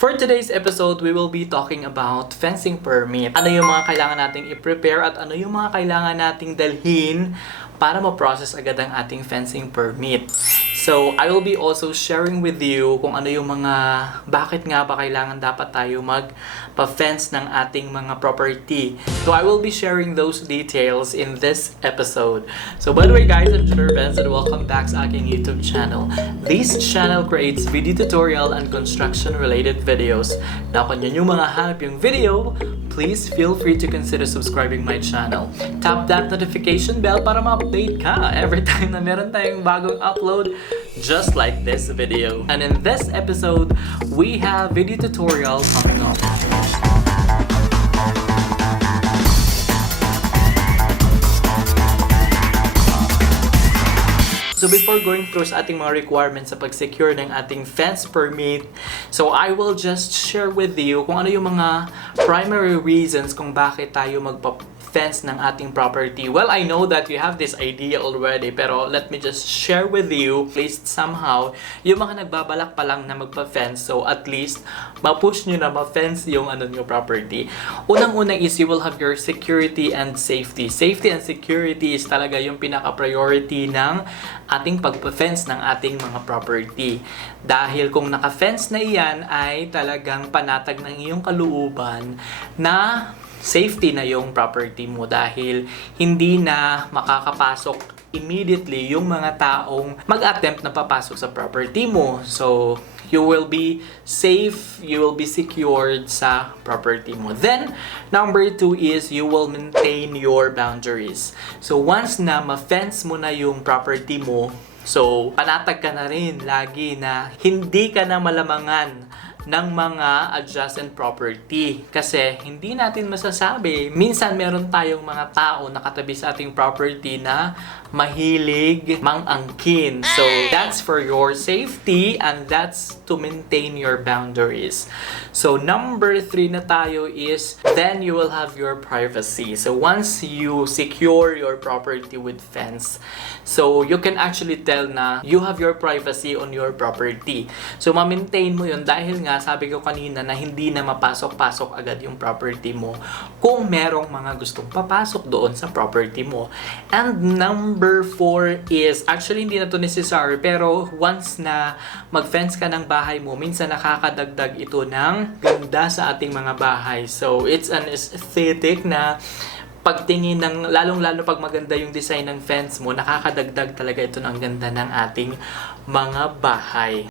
For today's episode, we will be talking about fencing permit. Ano yung mga kailangan nating i-prepare at ano yung mga kailangan nating dalhin para ma-process agad ang ating fencing permit. So, I will be also sharing with you kung ano yung mga bakit nga ba kailangan dapat tayo magpa-fence ng ating mga property. So, I will be sharing those details in this episode. So, by the way guys, I'm gineerbens and welcome back sa aking YouTube channel. This channel creates video tutorial and construction related videos. Now, kung yun yung mga hanap yung video, please feel free to consider subscribing my channel. Tap that notification bell para ma-update ka every time na meron tayong bagong upload, just like this video. And in this episode, we have video tutorial coming up. So before going through sa ating mga requirements sa pag-secure ng ating fence permit, so I will just share with you kung ano yung mga primary reasons kung bakit tayo magpa-fence ng ating property. Well, I know that you have this idea already, pero let me just share with you, at least somehow, yung mga nagbabalak pa lang na magpa-fence, so at least ma-push nyo na ma-fence yung nyo property. Unang-una is you will have your security and safety. Safety and security is talaga yung pinaka-priority ng ating pagpa-fence ng ating mga property. Dahil kung naka-fence na iyan ay talagang panatag ng iyong kalooban na safety na yung property mo dahil hindi na makakapasok immediately yung mga taong mag-attempt na papasok sa property mo. So, you will be safe, you will be secured sa property mo. Then, number 2 is you will maintain your boundaries. So, once na ma-fence mo na yung property mo, so, panatag ka na rin lagi na hindi ka na malamangan ng mga adjacent property. Kasi hindi natin masasabi, minsan meron tayong mga tao nakatabi sa ating property na mahilig mang-angkin. So, that's for your safety and that's to maintain your boundaries. So, number 3 na tayo is then you will have your privacy. So, once you secure your property with fence, so you can actually tell na you have your privacy on your property. So, ma-maintain mo yun dahil nga sabi ko kanina na hindi na mapasok-pasok agad yung property mo kung merong mga gustong papasok doon sa property mo. And number 4 is, actually hindi na to necessary, pero once na mag-fence ka ng bahay mo, minsan nakakadagdag ito ng ganda sa ating mga bahay. So, it's an aesthetic na pagtingin ng, lalong-lalo pag maganda yung design ng fence mo, nakakadagdag talaga ito ng ganda ng ating mga bahay.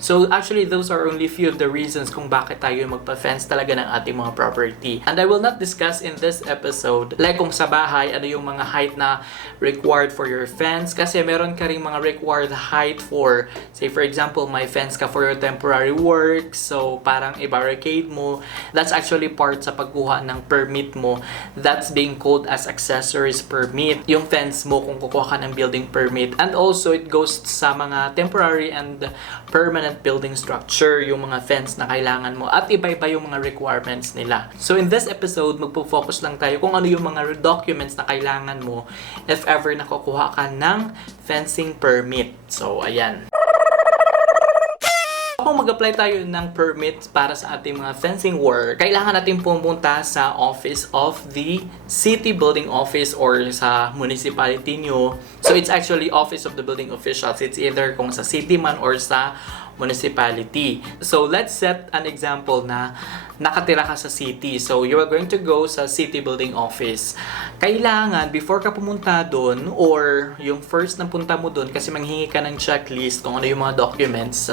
So actually, those are only few of the reasons kung bakit tayo magpa-fence talaga ng ating mga property. And I will not discuss in this episode, like kung sa bahay, ano yung mga height na required for your fence. Kasi meron ka ring mga required height for, say for example, may fence ka for your temporary work. So parang i-barricade mo. That's actually part sa pagkuha ng permit mo. That's being called as accessories permit. Yung fence mo kung kukuha ka ng building permit. And also, it goes sa mga temporary and permanent building structure, yung mga fence na kailangan mo at iba-iba yung mga requirements nila. So in this episode, magpo-focus lang tayo kung ano yung mga documents na kailangan mo if ever nakukuha ka ng fencing permit. So ayan. Kung mag-apply tayo ng permit para sa ating mga fencing work, kailangan natin pumunta sa office of the city building office or sa municipality nyo. So it's actually office of the building officials. It's either kung sa city man or sa municipality. So let's set an example na nakatira ka sa city. So you are going to go sa city building office. Kailangan, before ka pumunta doon or yung first na punta mo doon kasi manghingi ka ng checklist kung ano yung mga documents.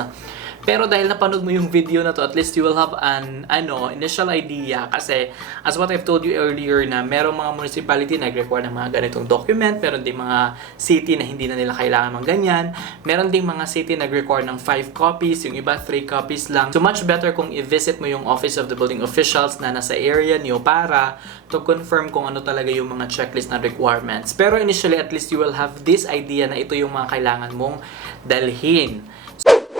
Pero dahil napanood mo yung video na to, at least you will have an initial idea. Kasi, as what I've told you earlier na merong mga municipality na nag-require ng mga ganitong document. Meron ding mga city na hindi na nila kailangan ng ganyan. Meron ding mga city na nag-require ng 5 copies, yung iba 3 copies lang. So much better kung i-visit mo yung office of the building officials na nasa area niyo para to confirm kung ano talaga yung mga checklist na requirements. Pero initially, at least you will have this idea na ito yung mga kailangan mong dalhin.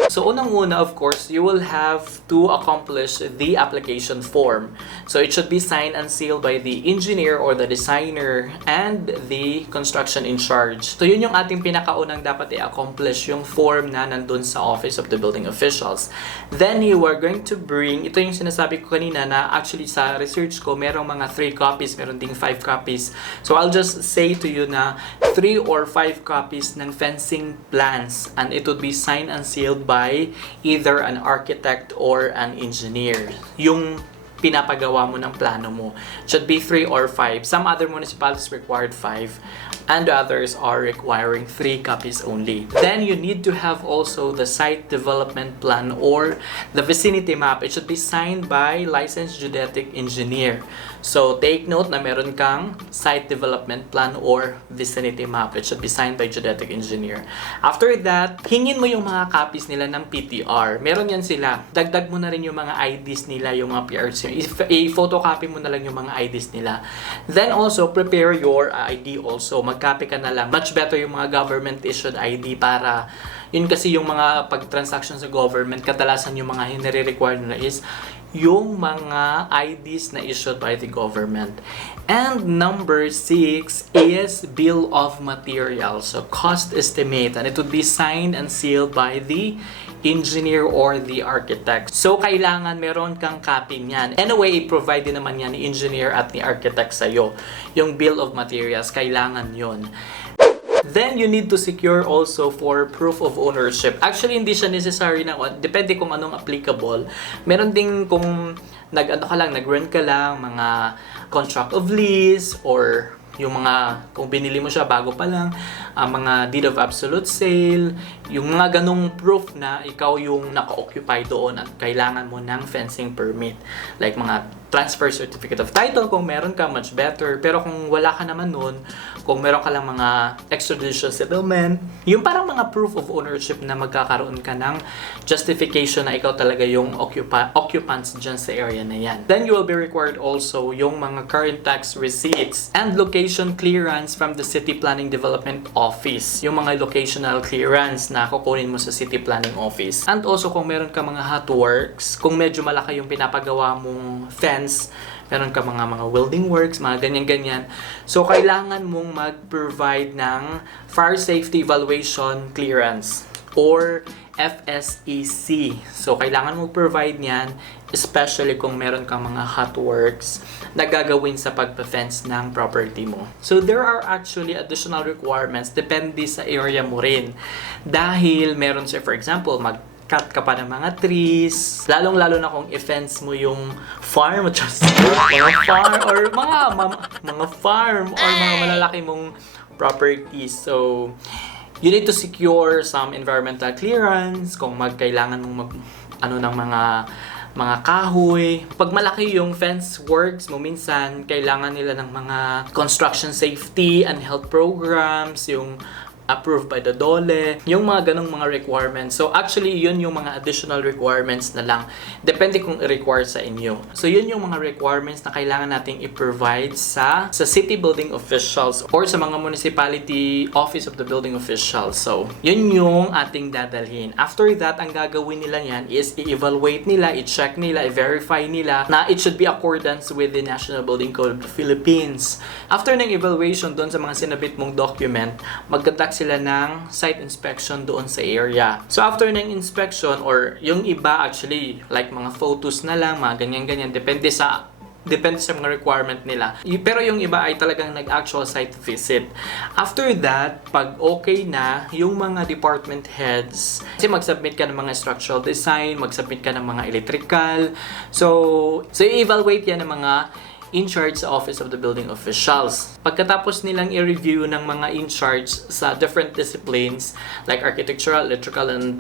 So unang-una, of course, you will have to accomplish the application form. So it should be signed and sealed by the engineer or the designer and the construction in charge. So yun yung ating pinakaunang dapat i-accomplish, yung form na nandun sa Office of the Building Officials. Then you are going to bring, ito yung sinasabi ko kanina na actually sa research ko, merong mga 3 copies, meron ding 5 copies. So I'll just say to you na 3 or 5 copies ng fencing plans, and it would be signed and sealed by either an architect or an engineer. Yung pinapagawa mo ng plano mo. Should be 3 or 5. Some other municipalities required 5 and others are requiring 3 copies only. Then you need to have also the site development plan or the vicinity map. It should be signed by licensed geodetic engineer. So take note na meron kang site development plan or vicinity map. It should be signed by geodetic engineer. After that, hingin mo yung mga copies nila ng PTR. Meron yan sila. Dagdag mo na rin yung mga IDs nila, yung mga PRs. I-photocopy mo na lang yung mga IDs nila. Then also, prepare your ID also. Mag-copy ka na lang. Much better yung mga government-issued ID para yun kasi yung mga pag-transaction sa government, kadalasan yung mga hinire-require nila is yung mga IDs na issued by the government. And number 6 is bill of materials. So cost estimate, and it would be signed and sealed by the engineer or the architect. So kailangan meron kang copy niyan. Anyway, i-provide din naman yan ni engineer at ni architect sa'yo. Yung bill of materials, kailangan yun. Then, you need to secure also for proof of ownership. Actually, hindi siya necessary na, depende kung anong applicable. Meron ding kung nag-rent ka lang, mga contract of lease, or yung mga, kung binili mo siya bago pa lang, mga deed of absolute sale, yung mga ganong proof na ikaw yung naka-occupy doon at kailangan mo ng fencing permit. Like mga transfer certificate of title, kung meron ka, much better. Pero kung wala ka naman nun, kung meron ka lang mga extrajudicial settlement, yung parang mga proof of ownership na magkakaroon ka ng justification na ikaw talaga yung occupants dyan sa area na yan. Then you will be required also yung mga current tax receipts and location clearance from the City Planning Development Office. Yung mga locational clearance na kukunin mo sa City Planning Office. And also kung meron ka mga hot works, kung medyo malaki yung pinapagawa mong fence, meron ka mga welding works, mga ganyan-ganyan. So, kailangan mong mag-provide ng Fire Safety Evaluation Clearance or FSEC. So, kailangan mong provide niyan, especially kung meron kang mga hot works na gagawin sa pagpa-fence ng property mo. So, there are actually additional requirements depende sa area mo rin. Dahil meron siya, for example, cut ka pa ng mga trees, lalong-lalo na kung i-fence mo yung farm, mga farm or mga farm or mga malalaki mong properties. So, you need to secure some environmental clearance kung kailangan mong ng mga kahoy. Pag malaki yung fence works mo, minsan kailangan nila ng mga construction safety and health programs, yung approved by the DOLE, yung mga ganong mga requirements. So actually, yun yung mga additional requirements na lang. Depende kung i-require sa inyo. So yun yung mga requirements na kailangan nating i-provide sa city building officials or sa mga municipality office of the building officials. So yun yung ating dadalhin. After that, ang gagawin nila yan is i-evaluate nila, i-check nila, i-verify nila na it should be accordance with the National Building Code of the Philippines. After ng evaluation doon sa mga sinabit mong document, magkatak sila ng site inspection doon sa area. So after ng inspection, or yung iba actually, like mga photos na lang, mga ganyan-ganyan, depende sa mga requirement nila. Pero yung iba ay talagang nag-actual site visit. After that, pag okay na, yung mga department heads, kasi mag-submit ka ng mga structural design, mag-submit ka ng mga electrical. So i-evaluate yan ng mga in charge sa Office of the Building Officials. Pagkatapos nilang i-review ng mga in charge sa different disciplines like architectural, electrical, and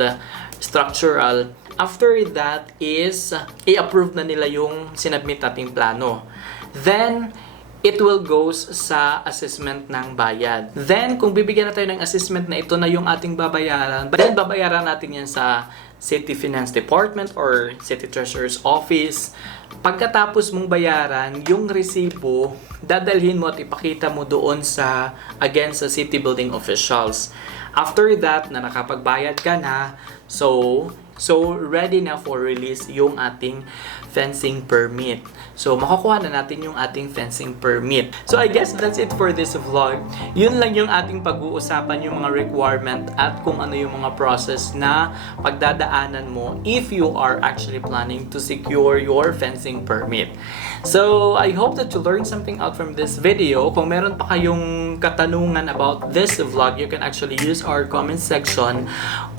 structural, after that is i-approve na nila yung sinabmit nating plano. Then, it will goes sa assessment ng bayad. Then, kung bibigyan na tayo ng assessment na ito na yung ating babayaran, then babayaran natin yan sa City Finance Department or City Treasurer's Office. Pagkatapos mong bayaran, yung resibo, dadalhin mo at ipakita mo doon sa City Building Officials. After that, na nakapagbayad ka na, so ready na for release yung ating fencing permit. So, makukuha na natin yung ating fencing permit. So, I guess that's it for this vlog. Yun lang yung ating pag-uusapan, yung mga requirement at kung ano yung mga process na pagdadaanan mo if you are actually planning to secure your fencing permit. So, I hope that you learned something out from this video. Kung meron pa kayong katanungan about this vlog, you can actually use our comment section,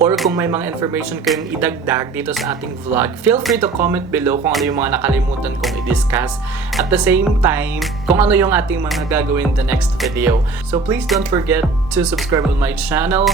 or kung may mga information kayong idagdag dito sa ating vlog, feel free to comment below kung ano yung mga nakalimutan kong i-discuss. At the same time, kung ano yung ating mga gagawin the next video. So please don't forget to subscribe on my channel